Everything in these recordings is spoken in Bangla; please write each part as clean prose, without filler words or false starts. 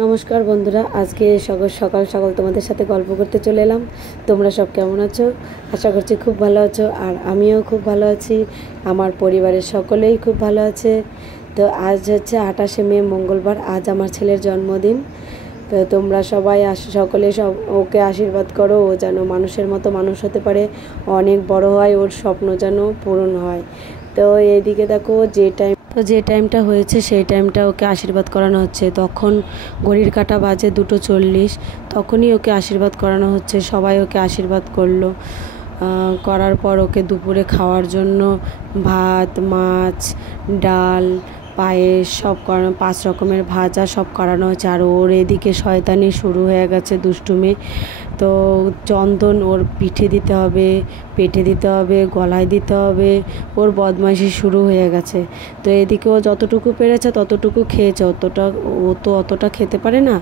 নমস্কার বন্ধুরা, আজকে সকাল সকাল তোমাদের সাথে গল্প করতে চলে এলাম। তোমরা সব কেমন আছো? আশা করছি খুব ভালো আছো, আর আমিও খুব ভালো আছি। আমার পরিবারের সকলেই খুব ভালো আছে। তো আজ হচ্ছে 28শে মে, মঙ্গলবার। আজ আমার ছেলের জন্মদিন। তো তোমরা সবাই সকলে ওকে আশীর্বাদ করো, ও যেন মানুষের মতো মানুষ হতে পারে, অনেক বড় হয়, ওর স্বপ্ন যেন পূরণ হয়। তো এইদিকে দেখো, যে টাইমটা হয়েছে সেই টাইমটা ওকে আশীর্বাদ করানো হচ্ছে। তখন ঘড়ির কাঁটা বাজে 2:40, তখনই ওকে আশীর্বাদ করানো হচ্ছে। সবাই ওকে আশীর্বাদ করলো। করার পর ওকে দুপুরে খাওয়ার জন্য ভাত, মাছ, ডাল, পায়েস সব করানো, 5 রকমের ভাজা সব করানো হচ্ছে। আর ওর এদিকে শয়তানি শুরু হয়ে গেছে, দুষ্টুমি। তো চন্দন ওর পিঠে দিতে হবে, পেটে দিতে হবে, গলায় দিতে হবে, ওর বদমাইশি শুরু হয়ে গেছে। তো এদিকে ও যতটুকু পেরেছে ততটুকু খেয়েছে, ও তো অতটা খেতে পারে না।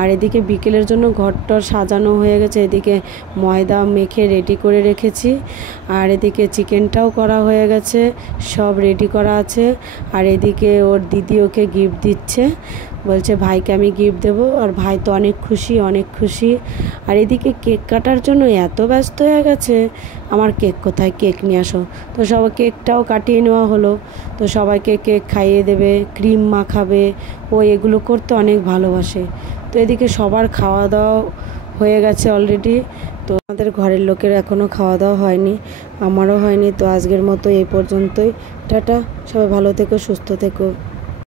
আর এদিকে বিকেলের জন্য ঘরটর সাজানো হয়ে গেছে। এদিকে ময়দা মেখে রেডি করে রেখেছি, আর এদিকে চিকেনটাও করা হয়ে গেছে, সব রেডি করা আছে। আর এদিকে ওর দিদি ওকে গিফট দিচ্ছে, বলছে ভাইকে আমি গিফট দেবো। আর ভাই তো অনেক খুশি, অনেক খুশি। আর এদিকে কেক কাটার জন্য এত ব্যস্ত হয়ে গেছে, আমার কেক কোথায়, কেক নিয়ে আসো। তো সবাই কেকটাও কাটিয়ে নেওয়া হলো। তো সবাইকে কেক খাইয়ে দেবে, ক্রিম মাখাবে। ও এগুলো করতে অনেক ভালোবাসে। তো এদিকে সবার খাওয়া দাওয়া হয়ে গেছে অলরেডি। তো আমাদের ঘরের লোকের এখনও খাওয়া দাওয়া হয়নি, আমারও হয়নি। তো আজকের মতো এই পর্যন্তই। টাটা, সবাই ভালো থেকো, সুস্থ থেকো।